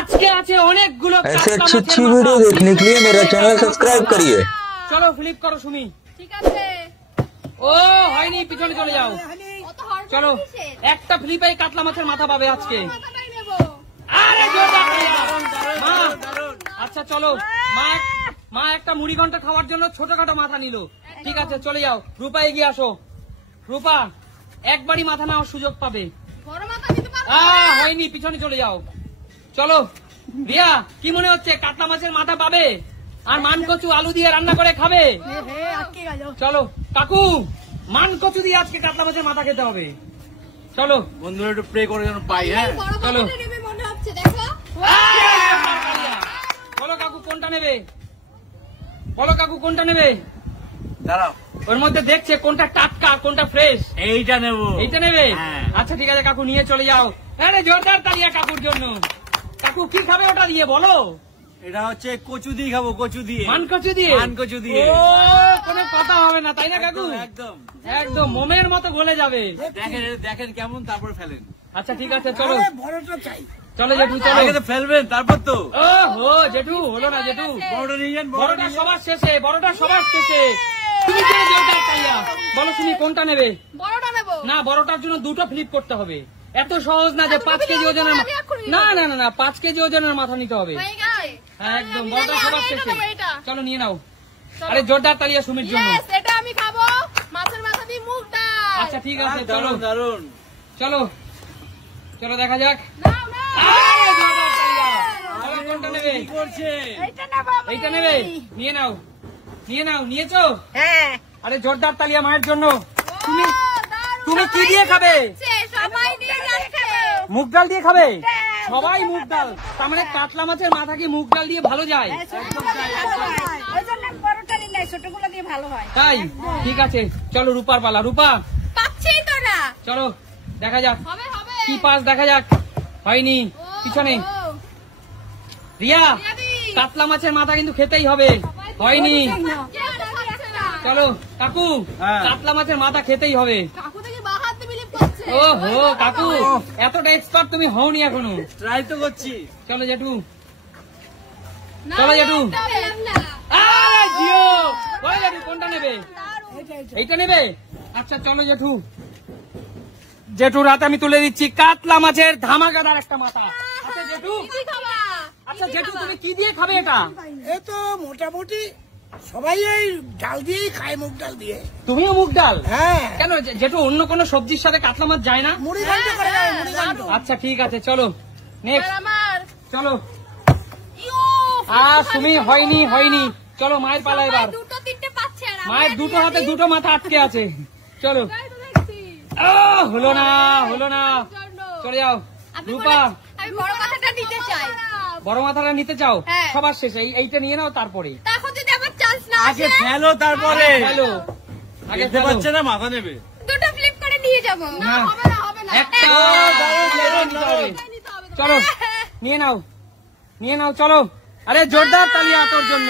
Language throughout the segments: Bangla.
আজকে আছে অনেকগুলো ऐसे अच्छी अच्छी वीडियो देखने के लिए मेरा चैनल सब्सक्राइब करिए। চলো ফ্লিপ করো সুমি। ঠিক আছে। ও হয়নি, পিছনে চলে যাও। চলো একটা ফ্লিপে কাতলা মাছের মাথা পাবে আজকে। আরে জোরদার মা। আচ্ছা চলো মা একটা মুড়ি ঘন্টা খাওয়ার জন্য ছোটখাটো মাথা নিল। ঠিক আছে চলে যাও। রূপা এগিয়ে আসো। রূপা একবারই মাথা নেওয়ার সুযোগ পাবে। হয়নি, পিছনে চলে যাও। চলো রিয়া, কি মনে হচ্ছে কাতলা মাছের মাথা পাবে আর মান কচু আলু দিয়ে রান্না করে খাবে? চলো কাকু, মান কচু দিয়ে আজকে কাতলা মাছের মাথা খেতে হবে। চলো বন্ধুরা একটু প্রে করে যেন পাই। হ্যাঁ চলো বলো কাকু কোনটা নেবে, বলো কাকু কোনটা নেবে? দাঁড়াও, ওর মধ্যে দেখছে কোনটা টাটকা কোনটা ফ্রেশ। এইটা নেবো। এইটা নেবে? হ্যাঁ। আচ্ছা ঠিক আছে কাকু, নিয়ে চলে যাও। আরে জোরদার তালিয়া কাকুর জন্য। কাকু কি খাবে ওটা দিয়ে বলো? এটা হচ্ছে কচু দিয়ে খাবো, কচু দিয়ে, মান কচু দিয়ে। মান কচু দিয়ে। ও কোনো কথা হবে না তাই না কাকু? একদম একদম মোমের মতো গলে যাবে। দেখেন দেখেন কেমন, তারপর ফেলেন। আচ্ছা ঠিক আছে চলো বড়টা চাই। চলো জেঠু চলো। আগে তো ফেলবেন তারপর তো। ও হো জেঠু, হলো না জেঠু। বড়টা নিয়ে যান, বড়টা সবার শেষে, বড়টা সবার শেষে। তুমি কে জোরদার তালিয়া বলো তুমি কোনটা নেবে? বড়টা নেবো না, বড়টার জন্য দুটো ফ্লিপ করতে হবে। এত সহজ না যে 5 কেজি ওজনের না না না না 5 কেজি ওজনের মাথা নিতে হবে। হ্যাঁ একদম, বড়টা সবার শেষে। চলো নিয়ে নাও। আরে জোরদার তালিয়া সুমির জন্য। এটা আমি খাবো, মাছের মাথা দিয়ে মুগ ডাল। আচ্ছা ঠিক আছে চলো দারুন দারুন। চলো চলো দেখা যাক। নাও নাও। আরে জোরদার তালিয়া। চলো কোনটা নেবে? কি করছে? এইটা নেবো আমি। এইটা নেবে? নিয়ে নাও নিয়ে নাও। নিয়েছো? হ্যাঁ। আরে জোরদার তালিয়া মায়ের জন্য। তুমি দারুণ। তুমি কি দিয়ে খাবে? সবাই নিয়ে যাচ্ছে। মুগ ডাল দিয়ে খাবে? সবাই মুগ ডাল। তার মানে কাতলা মাছের মাথা কি মুগ ডাল দিয়ে ভালো যায়? ওই জন্য বড়টা নিলে ছোটগুলো দিয়ে ভালো হয়। তাই ঠিক আছে চলো রূপার পালা। রূপা পাচ্ছি তো না। চলো দেখা যাক হবে হবে। কি পাস, দেখা যাক। হয়নি, পিছনে। রিয়া কাতলা মাছের মাথা কিন্তু খেতেই হবে। হয়নি। চলো কাকু, হ্যাঁ। কাতলা মাছের মাথা খেতেই হবে। কাকু দেখি বাঁ হাতে বিলিভ করছে। ও হো কাকু, এতটা এক্সপার্ট তুমি হওনি এখনো। ট্রাই তো করছি। চলো জেঠু। না, চলো জেঠু। এটা পেলাম না। আরে জিও, বলো জেঠু কোনটা নেবে? এইটা নেবে? আচ্ছা চলো জেঠু। জেঠু রাতে আমি তুলে দিচ্ছি কাতলা মাছের ধামাকাদার একটা মাথা। আচ্ছা জেঠু, কি খাবা? আচ্ছা জেঠু তুমি কি দিয়ে খাবে এটা? এ তো মোটামুটি সবাই এই ডাল দিয়েই খায়, মুগ ডাল দিয়ে। তুমিও মুগ ডাল? হ্যাঁ, কেন জেঠু অন্য কোনো সবজির সাথে কাতলা মাছ যায় না? মুড়ি ঘন্ট করে যাবে, মুড়ি ঘন্ট। আচ্ছা ঠিক আছে চলো নেক্সট। আর আমার চলো। ইউ তুমি হয়নি হয়নি। চলো মায়ের পালা এবার। দুটো তিনটে পাচ্ছে আর মায়ের দুটো হাতে দুটো মাথা আটকে আছে। চলো। হলো না হলো না। চলে যাও রূপা। আমি বড় মাথাটা নিতে চাই। বড় মাথাটা নিতে চাও? হ্যাঁ। সবার শেষে এইটা নিয়ে নাও তারপরে। তখন যদি আমার চান্স না আগে আসে ফেলো তারপরে। হ্যালো আগে খেতে পারছে না, মাথা নেবে। দুটো ফ্লিপ করে নিয়ে যাবো। না, হবে না হবে না। একটা নিতে হবে। নিতে হবে তো। চলো নিয়ে নাও নিয়ে নাও চলো। আরে জোরদার তালিয়া তোর জন্য।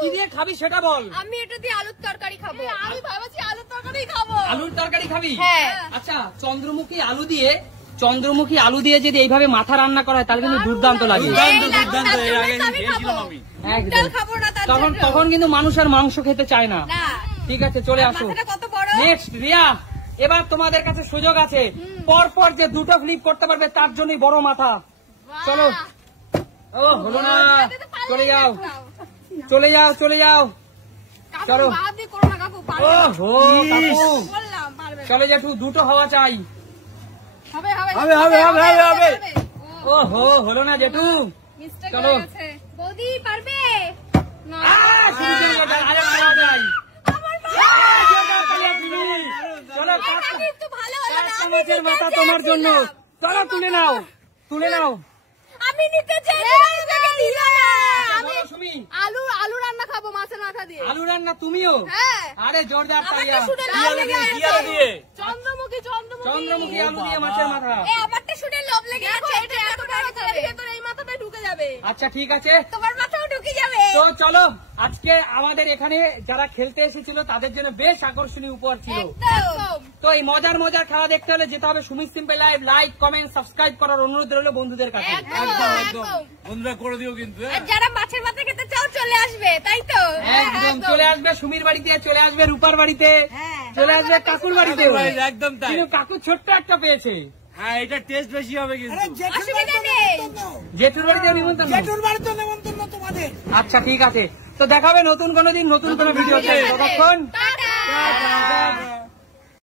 কি দিয়ে খাবি সেটা বল। আমি এটা দিয়ে আলুর তরকারি খাবো। আমি ভাবছি আলুর তরকারি খাবো। আলুর তরকারি খাবি? হ্যাঁ। আচ্ছা চন্দ্রমুখী আলু দিয়ে যদি এইভাবে মাথা রান্না করা হয় তাহলে কিন্তু দুর্দান্ত লাগে। দুর্দান্ত, এই দুর্দান্ত। তার এর জন্য আগে তো আমি খেয়েছিলাম খাবো। আমি। একদম। ডাল খাবো না তার তখন জন্য। তখন কিন্তু মানুষ আর মাংস খেতে চায় না। না। ঠিক আছে চলে আসো। মাথাটা কত বড়? নেক্সট রিয়া, এবার তোমাদের কাছে সুযোগ আছে। পর পর যে দুটো ফ্লিপ করতে পারবে তার জন্যই বড় মাথা। চলো। ও হলো না, চলে যাও চলে যাও চলে যাও। কাকু চলো। বাদ দিয়ে করো না কাকু। পারবে ও না। হো কাকু, বললাম পারবে না। চলে জেঠু দুটো হওয়া চাই। হবে হবে হবে, হবে, হবে, হবে, হবে। ও হো হলো না জেঠু। মিস্টেক চলো। হয়ে গেছে। বৌদি পারবে না। শুরু করে দাও, আরে মারা যায়। আমার জোরদার তালিয়া তুমি। চলো এটা কিন্তু ভালো হলো না। কাতলা আমি মাছের নিতে মাথা তোমার জন্য। চেয়েছিলাম। চলো তুলে নাও তুলে নাও। আমি নিতে চেয়েছিলাম, আমাকে দিল না। আমি বলো সুমি, আলু রান্না খাবো মাছের মাথা দিয়ে। আলু রান্না তুমিও? হ্যাঁ। আরে জোরদার তালিয়া। আমারটা শুনে কি লোভ আলু লেগে দিয়ে, কি আছে। আলু দিয়ে? চন্দ্রমুখী চন্দ্রমুখী আলু দিয়ে মাছের মাথা। আমারটা শুনে লোভ লেগে আছে। এটা এত বড় করে ভেতরে এই মাথাটা ঢুকে যাবে। আচ্ছা ঠিক আছে তোমার মাথাও ঢুকে যাবে। তো চলো আজকে আমাদের এখানে যারা খেলতে এসেছিল তাদের জন্য বেশ আকর্ষণীয় উপহার ছিল। তো এই মজার মজার খেলা দেখতে হলে যেতে হবে Sumit simple live. Like comment subscribe করার অনুরোধ রইল বন্ধুদের কাছে। একদম একদম বন্ধুরা করে দিও কিন্তু হ্যাঁ? যারা মাছের মাথা খেতে চাও চলে আসবে, তাই তো? একদম চলে আসবে সুমির বাড়িতে, চলে আসবে রূপার বাড়িতে, হ্যাঁ। চলে আসবে কাকুর বাড়িতে। একদম তাই। কিন্তু কাকু ছোট্ট একটা পেয়েছে। হ্যাঁ এটা টেস্ট বেশি হবে আরে কিন্তু। জেঠুর অসুবিধা বাড়িতে নেই। নেমন্তন্ন। জেঠুর বাড়িতে নিমন্ত্রণ। জেঠুর বাড়িতে নেমন্তন্ন তোমাদের। আচ্ছা ঠিক আছে, তো দেখাবে নতুন কোনো দিন নতুন কোনো ভিডিওতে। ততক্ষণ টাটা। টাটা।